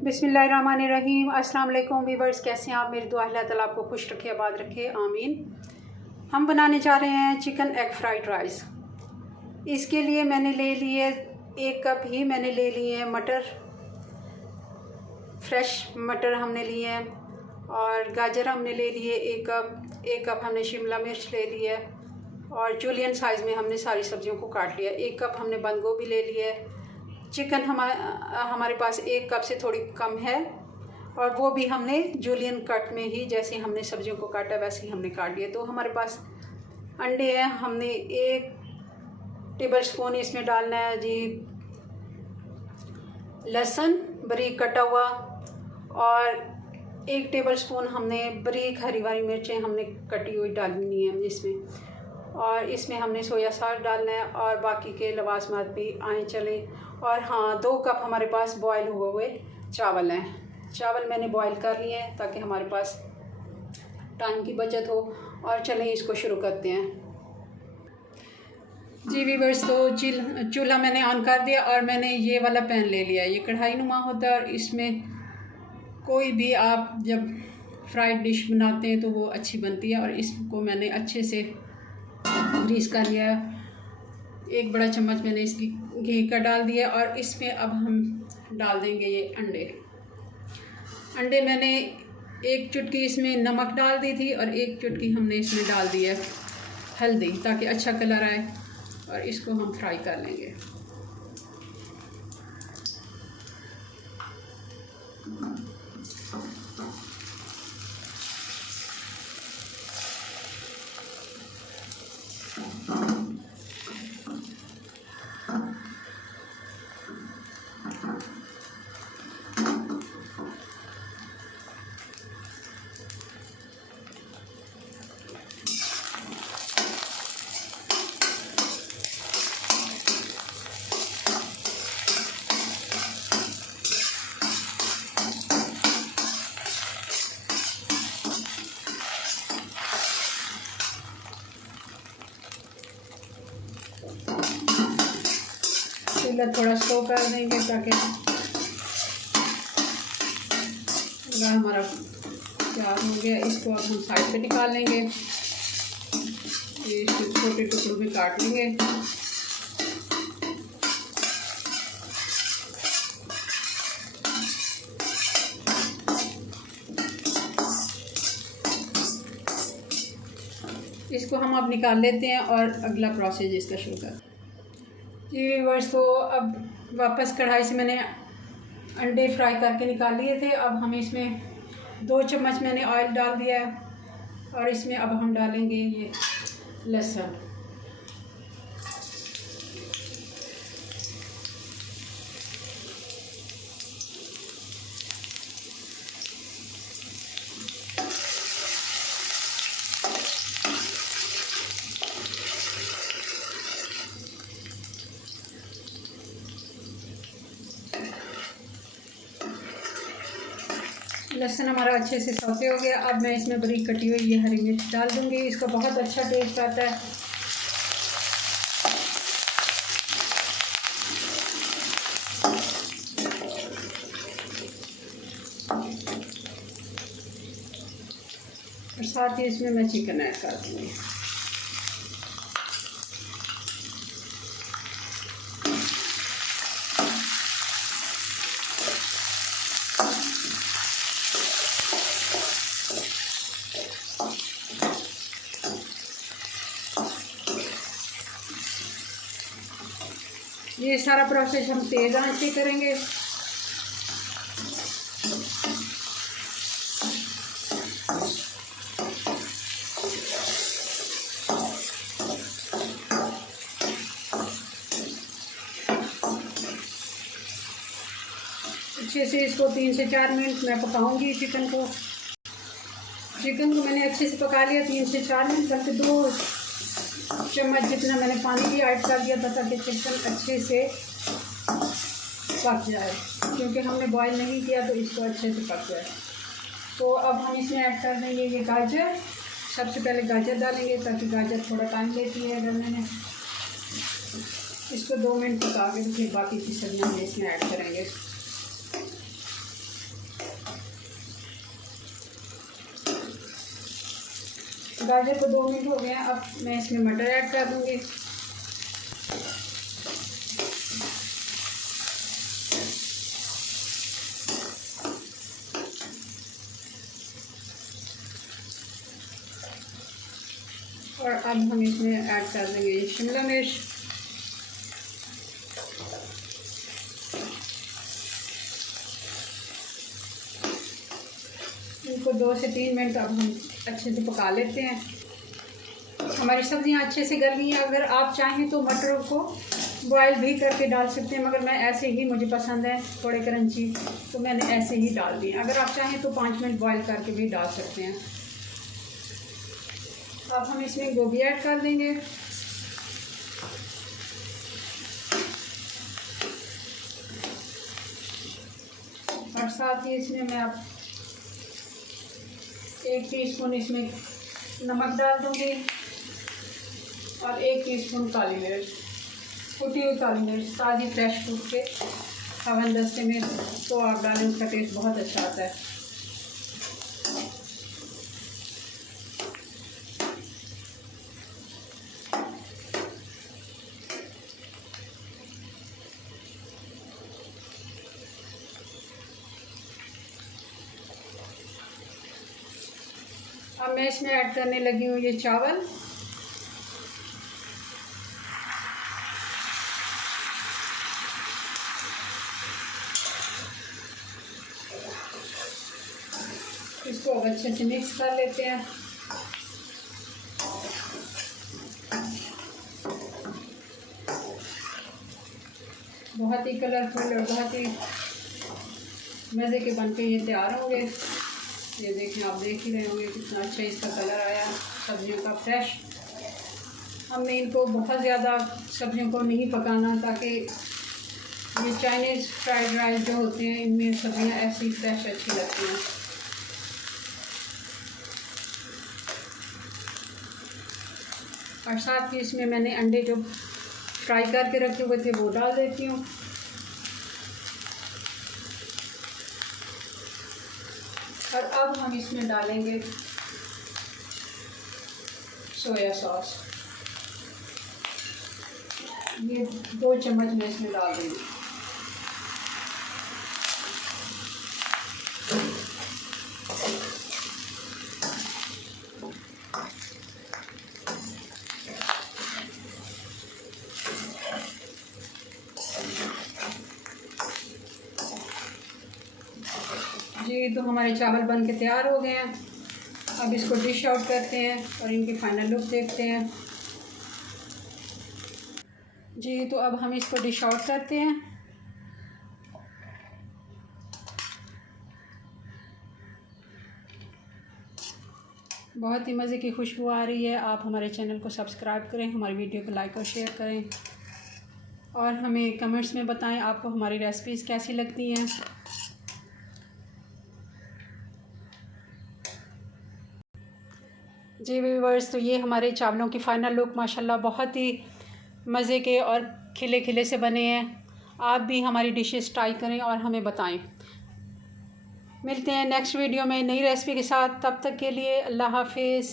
बिस्मिल्लाहिर्रहमानिर्रहीम। अस्सलाम वालेकुम वीवर्स, कैसे हैं आप? मेरी दुआ अल्लाह ताला आपको खुश रखे, आबाद रखे, आमीन। हम बनाने जा रहे हैं चिकन एग फ्राइड राइस। इसके लिए मैंने ले लिए 1 कप ही मैंने ले लिए हैं मटर, फ्रेश मटर हमने लिए हैं, और गाजर हमने ले लिए 1 कप। 1 कप हमने शिमला मिर्च ले लिया है, और जूलियन साइज़ में हमने सारी सब्जियों को काट लिया। 1 कप हमने बंद गोभी ले लिया है। चिकन हमारे पास 1 कप से थोड़ी कम है, और वो भी हमने जूलियन कट में ही, जैसे हमने सब्जियों को काटा वैसे ही हमने काट लिया। तो हमारे पास अंडे हैं, हमने 1 टेबल स्पून इसमें डालना है जी लहसुन बारीक कटा हुआ, और 1 टेबल स्पून हमने बारीक हरी वाली मिर्चें हमने कटी हुई डालनी है इसमें, और इसमें हमने सोया सॉस डालना है, और बाकी के लवाजमात भी आए चले। और हाँ, 2 कप हमारे पास बॉयल हुए चावल हैं। चावल मैंने बॉयल कर लिए हैं ताकि हमारे पास टाइम की बचत हो। और चलें इसको शुरू करते हैं जी वीवर्स। तो चूल्हा मैंने ऑन कर दिया, और मैंने ये वाला पैन ले लिया। ये कढ़ाई नुमा होता है, और इसमें कोई भी आप जब फ्राइड डिश बनाते हैं तो वो अच्छी बनती है। और इसको मैंने अच्छे से ग्रीस कर लिया है। 1 बड़ा चम्मच मैंने इसकी घी का डाल दिया, और इसमें अब हम डाल देंगे ये अंडे मैंने 1 चुटकी इसमें नमक डाल दी थी, और 1 चुटकी हमने इसमें डाल दी है हल्दी, ताकि अच्छा कलर आए। और इसको हम फ्राई कर लेंगे। चूल्हा थोड़ा स्लो कर देंगे ताकि हमारा तैयार हो गया। इसको अब हम साइड पे निकाल लेंगे। ये छोटे टुकड़ों में काट लेंगे। इसको हम अब निकाल लेते हैं, और अगला प्रोसेस इसका शुरू करते हैं जी व्यूअर्स। तो अब वापस कढ़ाई से मैंने अंडे फ्राई करके निकाल लिए थे। अब हम इसमें 2 चम्मच मैंने ऑयल डाल दिया है, और इसमें अब हम डालेंगे ये लहसुन। लहसुन हमारा अच्छे से सौते हो गया। अब मैं इसमें बारीक कटी हुई ये हरी मिर्च डाल दूँगी। इसका बहुत अच्छा टेस्ट आता है। और साथ ही इसमें मैं चिकन ऐड कर दूँगी। ये सारा प्रोसेस हम तेज़ आंच पे करेंगे। अच्छे से इसको 3 से 4 मिनट मैं पकाऊंगी चिकन को। मैंने अच्छे से पका लिया 3 से 4 मिनट, बल्कि 2 चम्मच जितना मैंने पानी भी ऐड कर दिया था ताकि चिकन अच्छे से पक जाए, क्योंकि हमने बॉईल नहीं किया तो इसको अच्छे से पक जाए। तो अब हम इसमें ऐड कर देंगे ये गाजर। सबसे पहले गाजर डालेंगे ताकि गाजर थोड़ा टाइम लेती है गलने में। इसको 2 मिनट पका के फिर बाकी की सब्जियाँ हम इसमें ऐड करेंगे। गाजर को 2 मिनट हो गए हैं। अब मैं इसमें मटर ऐड कर दूँगी। और अब हम इसमें ऐड कर देंगे शिमला मिर्च। इनको 2 से 3 मिनट अब हम अच्छे से पका लेते हैं। हमारी सब्ज़ियाँ अच्छे से गल गई हैं। अगर आप चाहें तो मटर को बॉयल भी करके डाल सकते हैं, मगर मैं ऐसे ही, मुझे पसंद है थोड़े क्रंची, तो मैंने ऐसे ही डाल दिए। अगर आप चाहें तो 5 मिनट बॉयल करके भी डाल सकते हैं। अब हम इसमें गोभी ऐड कर देंगे। और साथ ही इसमें मैं अब 1 टीस्पून इसमें नमक डाल दूँगी और 1 टीस्पून काली मिर्च, कुटी हुई काली मिर्च, ताज़ी फ्रेश कूट के हवन दस्ते में तो आप डालें, उसका टेस्ट बहुत अच्छा आता है। अब मैं इसमें ऐड करने लगी हूँ ये चावल। इसको अब अच्छे से मिक्स कर लेते हैं। बहुत ही कलरफुल और बहुत ही मज़े के बनके ये तैयार होंगे। ये देखें, आप देख ही रहे होंगे कितना अच्छा इसका कलर आया सब्जियों का, फ्रेश। हमने इनको बहुत ज़्यादा सब्जियों को नहीं पकाना, ताकि ये चाइनीज़ फ्राइड राइस जो होते हैं इनमें सब्जियां ऐसी फ्रेश अच्छी लगती हैं। और साथ ही इसमें मैंने अंडे जो फ्राई करके रखे हुए थे वो डाल देती हूँ। और अब हम इसमें डालेंगे सोया सॉस। ये 2 चम्मच मैं इसमें डाल दूँगी। जी, तो हमारे चावल बन के तैयार हो गए हैं। अब इसको डिश आउट करते हैं और इनकी फाइनल लुक देखते हैं। जी, तो अब हम इसको डिश आउट करते हैं। बहुत ही मज़े की खुशबू आ रही है। आप हमारे चैनल को सब्सक्राइब करें, हमारी वीडियो को लाइक और शेयर करें, और हमें कमेंट्स में बताएं आपको हमारी रेसिपीज़ कैसी लगती हैं। जी व्यूअर्स, तो ये हमारे चावलों की फ़ाइनल लुक माशाल्लाह बहुत ही मज़े के और खिले खिले से बने हैं। आप भी हमारी डिशेस ट्राई करें और हमें बताएं। मिलते हैं नेक्स्ट वीडियो में नई रेसिपी के साथ। तब तक के लिए अल्लाह हाफिज़।